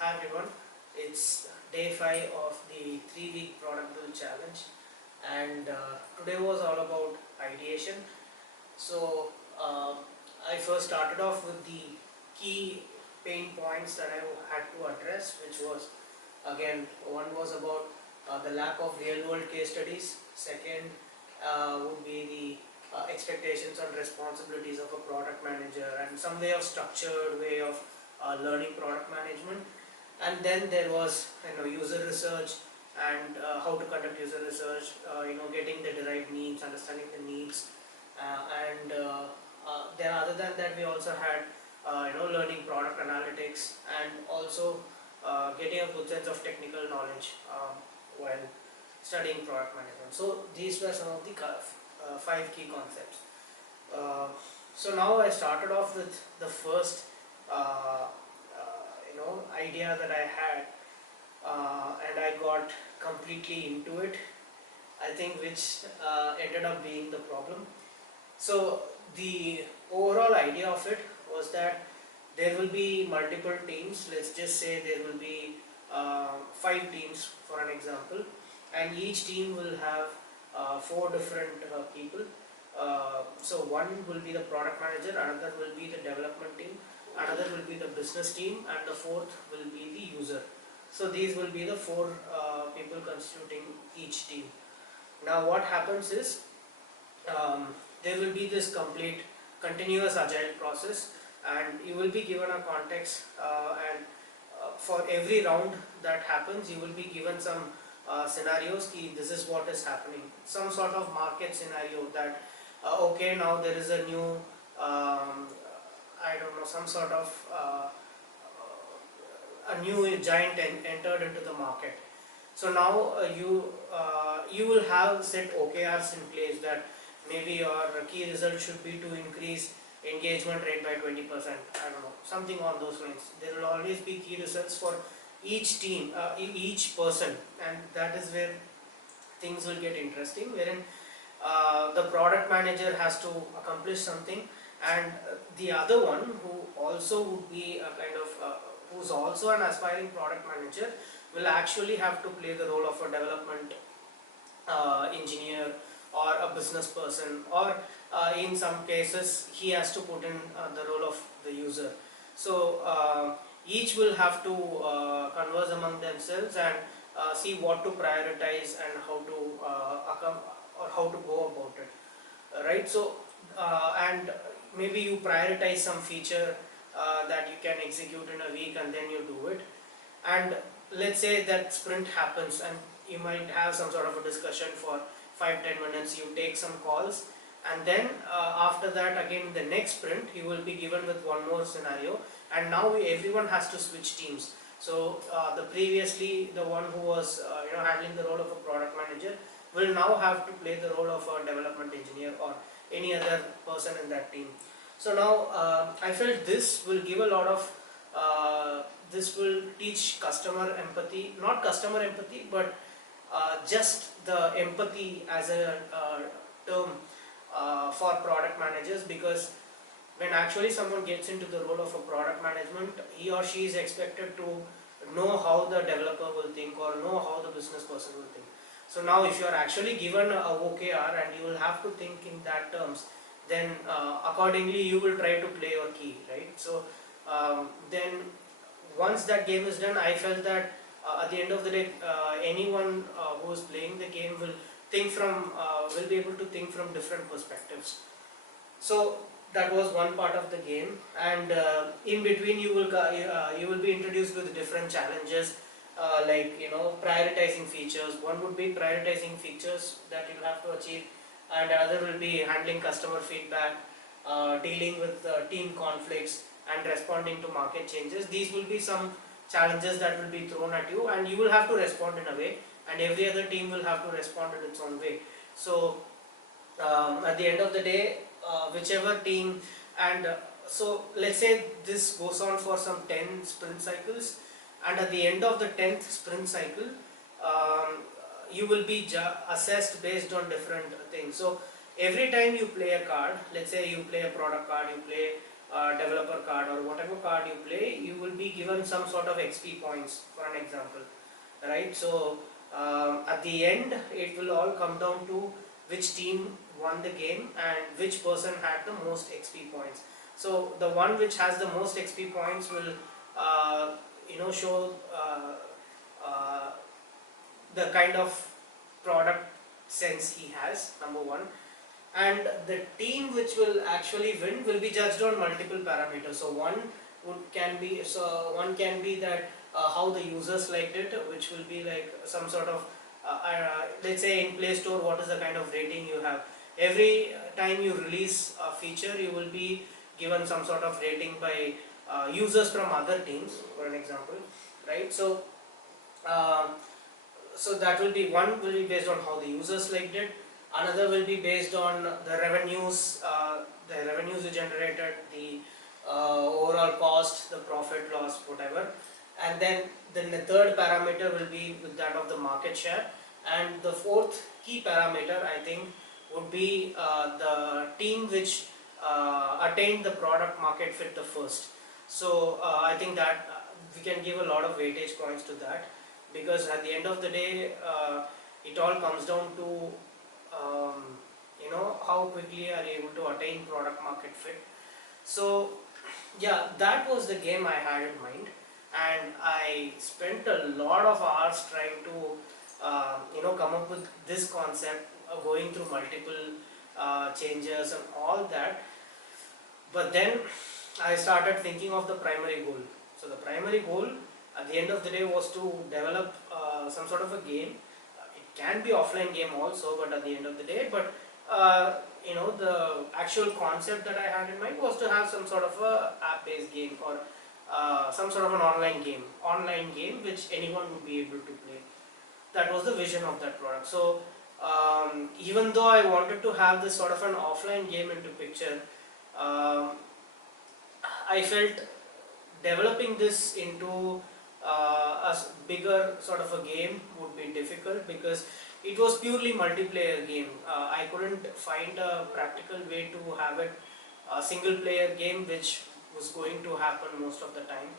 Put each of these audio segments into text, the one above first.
Hi everyone, it's day 5 of the 3-week product build challenge, and today was all about ideation. So I first started off with the key pain points that I had to address, which was, again, one was about the lack of real world case studies. Second would be the expectations and responsibilities of a product manager and some way of structured way of learning product management. And then there was user research and how to conduct user research, getting the derived needs, understanding the needs, and then other than that we also had learning product analytics and also getting a good sense of technical knowledge while studying product management. So these were some of the 5 key concepts. Uh, so now I started off with the first idea that I had, and I got completely into it, I think, which ended up being the problem. So the overall idea of it was that there will be multiple teams. Let's just say there will be 5 teams for an example, and each team will have 4 different people. So one will be the product manager, another will be the development team, another will be the business team, and the fourth will be the user. So these will be the 4 people constituting each team. Now what happens is, there will be this complete continuous agile process, and you will be given a context, and for every round that happens you will be given some scenarios. This is what is happening, some sort of market scenario that okay, now there is a new I don't know, some sort of a new giant entered into the market. So now you will have set OKRs in place that maybe your key result should be to increase engagement rate by 20%. I don't know, something on those lines. There will always be key results for each team, each person, and that is where things will get interesting. Wherein the product manager has to accomplish something, and the other one who also would be a kind of who's also an aspiring product manager will actually have to play the role of a development engineer or a business person, or in some cases he has to put in the role of the user. So each will have to converse among themselves and see what to prioritize and how to or how to go about it, right? So and maybe you prioritize some feature that you can execute in a week, and then you do it. And let's say that sprint happens, and you might have some sort of a discussion for 5-10 minutes, you take some calls, and then after that, again, the next sprint you will be given with one more scenario, and now everyone has to switch teams. So the previously the one who was handling the role of a product manager will now have to play the role of a development engineer or any other person in that team. So now I felt this will give a lot of this will teach customer empathy, not customer empathy, but just the empathy as a term for product managers, because when actually someone gets into the role of a product management, he or she is expected to know how the developer will think or know how the business person will think. So now if you are actually given a OKR and you will have to think in that terms, then accordingly you will try to play your key, right? So then once that game is done, I felt that at the end of the day, anyone who is playing the game will be able to think from different perspectives. So that was one part of the game, and in between you will be introduced with different challenges, like prioritizing features. One would be prioritizing features that you have to achieve, and another will be handling customer feedback, dealing with team conflicts, and responding to market changes. These will be some challenges that will be thrown at you, and you will have to respond in a way, and every other team will have to respond in its own way. So at the end of the day, whichever team, and so let's say this goes on for some 10 sprint cycles, and at the end of the 10th sprint cycle, you will be assessed based on different things. So every time you play a card, let's say you play a product card, you play developer card or whatever card you play, you will be given some sort of XP points, for an example, right? So at the end, it will all come down to which team won the game and which person had the most XP points. So the one which has the most XP points will show uh, the kind of product sense he has, number one. And the team which will actually win will be judged on multiple parameters. So one can be that how the users liked it, which will be like some sort of let's say in Play Store, what is the kind of rating you have. Every time you release a feature, you will be given some sort of rating by users from other teams, for an example, right? So um, that will be, one will be based on how the users liked it, another will be based on the revenues you generated, the overall cost, the profit loss, whatever. And then the third parameter will be with that of the market share, and the fourth key parameter, I think, would be the team which attained the product market fit the first. So I think that we can give a lot of weightage points to that, because at the end of the day, it all comes down to how quickly are you able to attain product market fit. So yeah, that was the game I had in mind, and I spent a lot of hours trying to come up with this concept, going through multiple changes and all that. But then I started thinking of the primary goal. So the primary goal at the end of the day was to develop some sort of a game. It can be offline game also, but at the end of the day, but the actual concept that I had in mind was to have some sort of a app-based game, or some sort of an online game which anyone would be able to play. That was the vision of that product. So even though I wanted to have this sort of an offline game into picture, um, I felt developing this into a bigger sort of a game would be difficult, because it was purely multiplayer game. I couldn't find a practical way to have it a single player game, which was going to happen most of the time.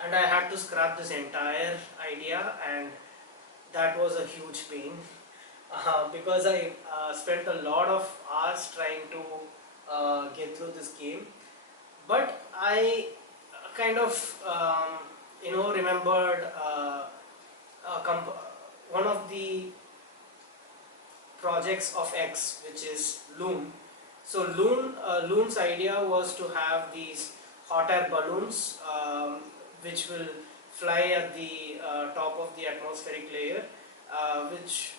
And I had to scrap this entire idea, and that was a huge pain, because I spent a lot of hours trying to get through this game. But I kind of remembered one of the projects of X, which is Loon. So Loon's idea was to have these hot air balloons, which will fly at the top of the atmospheric layer, which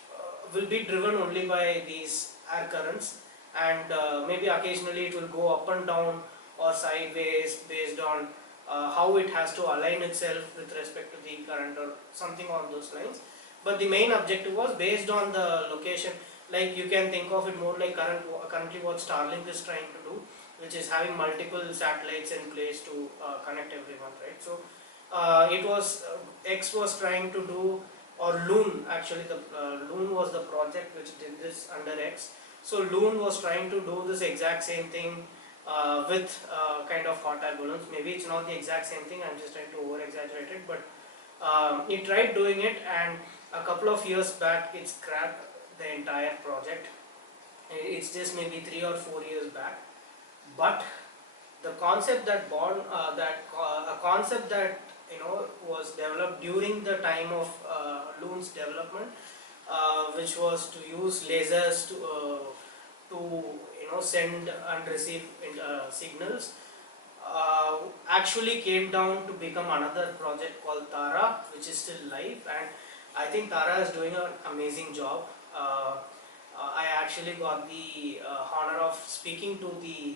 will be driven only by these air currents, and maybe occasionally it will go up and down or sideways based on how it has to align itself with respect to the current or something on those lines. But the main objective was based on the location. Like, you can think of it more like currently what Starlink is trying to do, which is having multiple satellites in place to connect everyone, right? So it was X was trying to do, or Loon, actually the Loon was the project which did this under X. So Loon was trying to do this exact same thing with kind of hot air balloons. Maybe it's not the exact same thing, I'm just trying to over exaggerate it, but it tried doing it, and a couple of years back it scrapped the entire project. It's just maybe 3 or 4 years back. But the concept that a concept that was developed during the time of Loon's development, which was to use lasers to send and receive signals, actually came down to become another project called Tara, which is still live, and I think Tara is doing an amazing job. I actually got the honor of speaking to the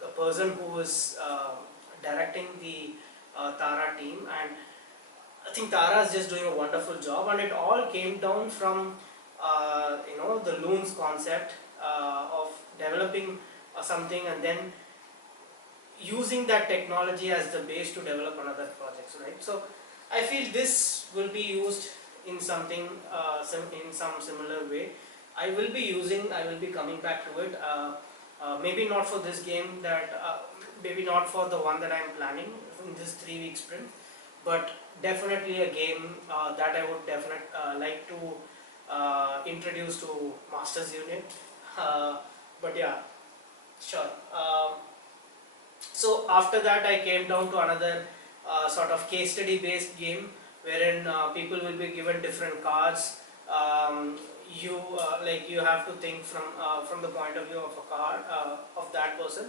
the person who was directing the Tara team, and I think Tara is just doing a wonderful job. And it all came down from the Loon's concept of developing something and then using that technology as the base to develop another projects, right? So I feel this will be used in something in some similar way. I will be coming back to it. maybe not for this game, maybe not for the one that I'm planning in this 3 week sprint, but definitely a game that I would definitely like to introduce to Masters Unit. Uh, but yeah, sure. So after that, I came down to another sort of case study based game wherein people will be given different cards. You have to think from the point of view of a card of that person,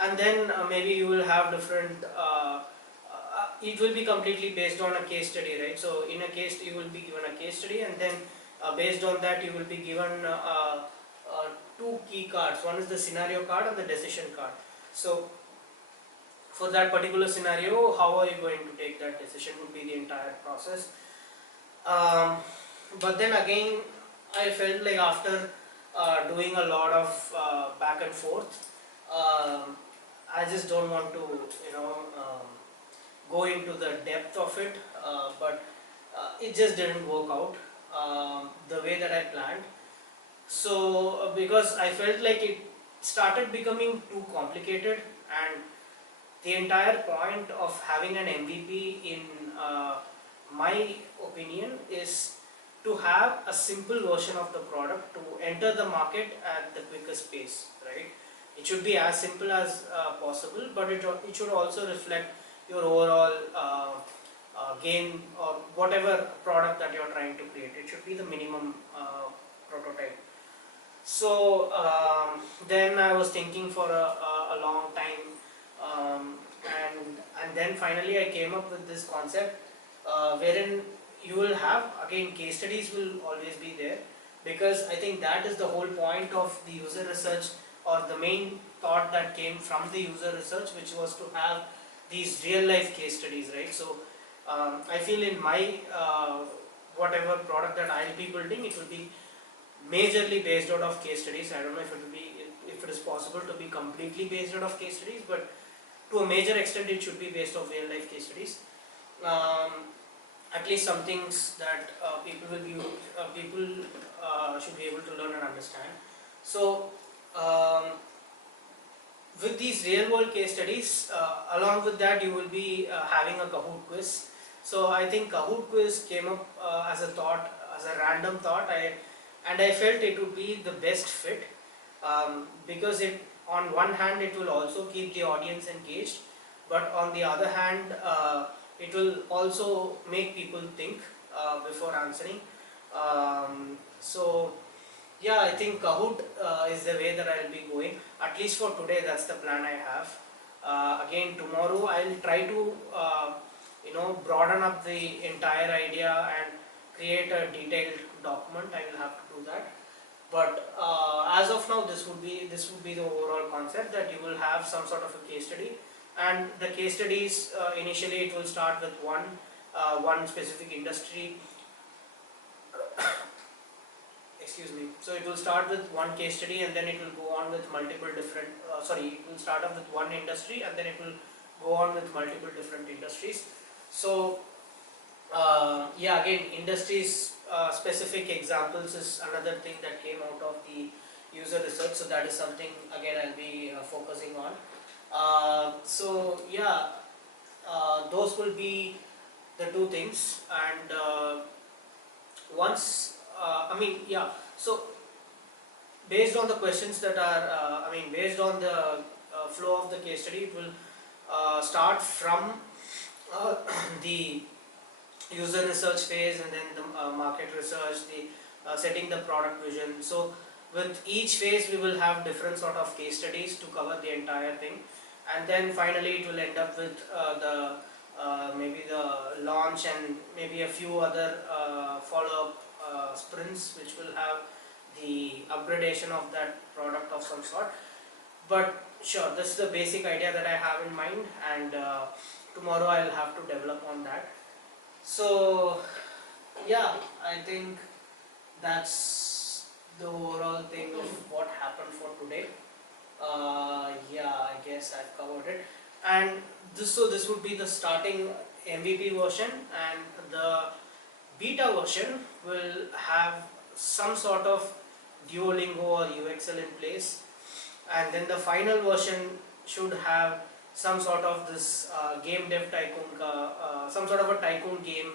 and then maybe you will have different. It will be completely based on a case study, right? So in a case, you will be given a case study, and then based on that, you will be given two key cards. One is the scenario card and the decision card. So for that particular scenario, how are you going to take that decision would be the entire process. Um, but then again, I felt like after doing a lot of back and forth, I just don't want to, go into the depth of it. But it just didn't work out the way that I planned. So because I felt like it started becoming too complicated, and the entire point of having an MVP in my opinion is to have a simple version of the product to enter the market at the quickest pace, right? It should be as simple as possible, but it should also reflect your overall game or whatever product that you're trying to create. It should be the minimum prototype. So then I was thinking for a long time, and then finally I came up with this concept wherein you will have, again, case studies will always be there, because I think that is the whole point of the user research, or the main thought that came from the user research, which was to have these real life case studies, right? So I feel in my whatever product that I'll be building, it will be majorly based out of case studies. I don't know if it is possible to be completely based out of case studies, but to a major extent it should be based off real life case studies. At least some things that people should be able to learn and understand. So with these real world case studies, along with that you will be having a Kahoot quiz. So I think Kahoot quiz came up as a thought, as a random thought. I felt it would be the best fit, because it, on one hand, it will also keep the audience engaged, but on the other hand, it will also make people think before answering. So yeah, I think Kahoot is the way that I'll be going. At least for today, that's the plan I have. Again, tomorrow I'll try to broaden up the entire idea and create a detailed document. I will have to do that. But as of now, this would be the overall concept, that you will have some sort of a case study, and the case studies initially it will start with one specific industry. Excuse me. So it will start with one case study, and then it will go on with multiple different. It will start off with one industry, and then it will go on with multiple different industries. So yeah, again, industries specific examples is another thing that came out of the user research. So that is something again I'll be focusing on. So yeah, those will be the two things. And once so based on the questions that are based on the flow of the case study, it will start from the user research phase, and then the market research, the setting the product vision. So with each phase we will have different sort of case studies to cover the entire thing, and then finally it will end up with maybe the launch, and maybe a few other follow-up sprints which will have the upgradation of that product of some sort. But sure, this is the basic idea that I have in mind, and tomorrow I'll have to develop on that. So yeah, I think that's the overall thing of what happened for today. Yeah, I guess I've covered it. And this would be the starting MVP version, and the beta version will have some sort of Duolingo or UXL in place. and then the final version should have some sort of this game dev tycoon, some sort of a tycoon game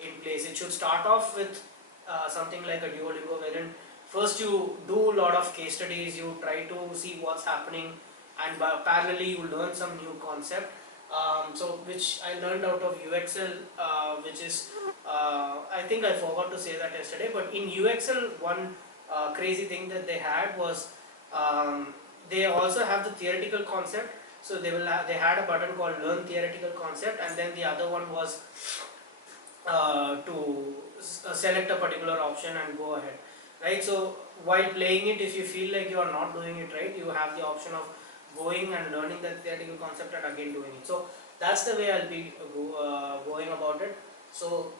in place. It should start off with something like a Duolingo, wherein first you do a lot of case studies, you try to see what's happening, and parallelly you learn some new concept. So which I learned out of UXL, which is I think I forgot to say that yesterday, but in UXL one crazy thing that they had was um, they also have the theoretical concept. So they had a button called learn theoretical concept, and then the other one was to select a particular option and go ahead, right? So while playing it, if you feel like you are not doing it right, you have the option of going and learning the theoretical concept and again doing it. So that's the way I'll be going about it. So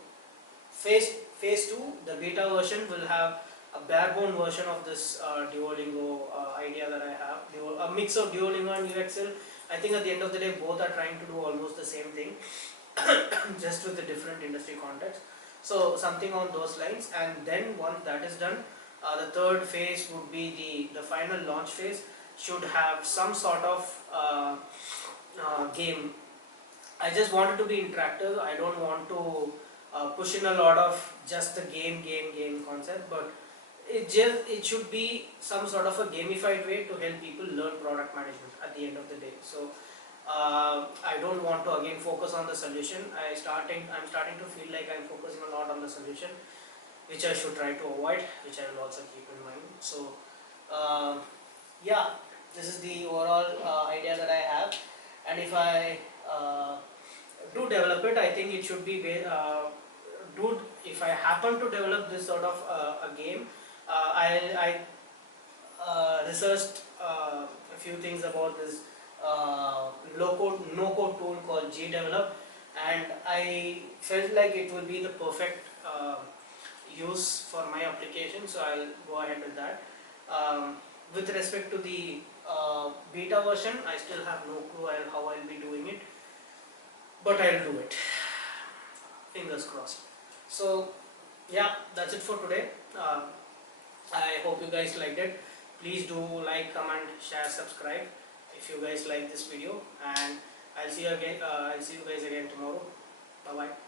phase 2, the beta version will have a bare bone version of this Duolingo idea that I have, a mix of Duolingo and UXL. I think at the end of the day, both are trying to do almost the same thing, just with a different industry context. So something on those lines, and then once that is done, the third phase would be the final launch phase. Should have some sort of game. I just want it to be interactive. I don't want to push in a lot of just the game concept, but it should be some sort of a gamified way to help people learn product management at the end of the day. So I don't want to again focus on the solution. I'm starting to feel like I'm focusing a lot on the solution, which I should try to avoid, which I will also keep in mind. So yeah, this is the overall idea that I have, and if I do develop it, I think it should be if I happen to develop this sort of a game, I researched a few things about this low-code, no-code tool called gdevelop, and I felt like it will be the perfect use for my application, so I'll go ahead with that. With respect to the beta version, I still have no clue how I'll be doing it, but I'll do it. Fingers crossed. So yeah, that's it for today. I hope you guys liked it. Please do like, comment, share, subscribe if you guys like this video, and I'll see you again. I'll see you guys again tomorrow. Bye bye.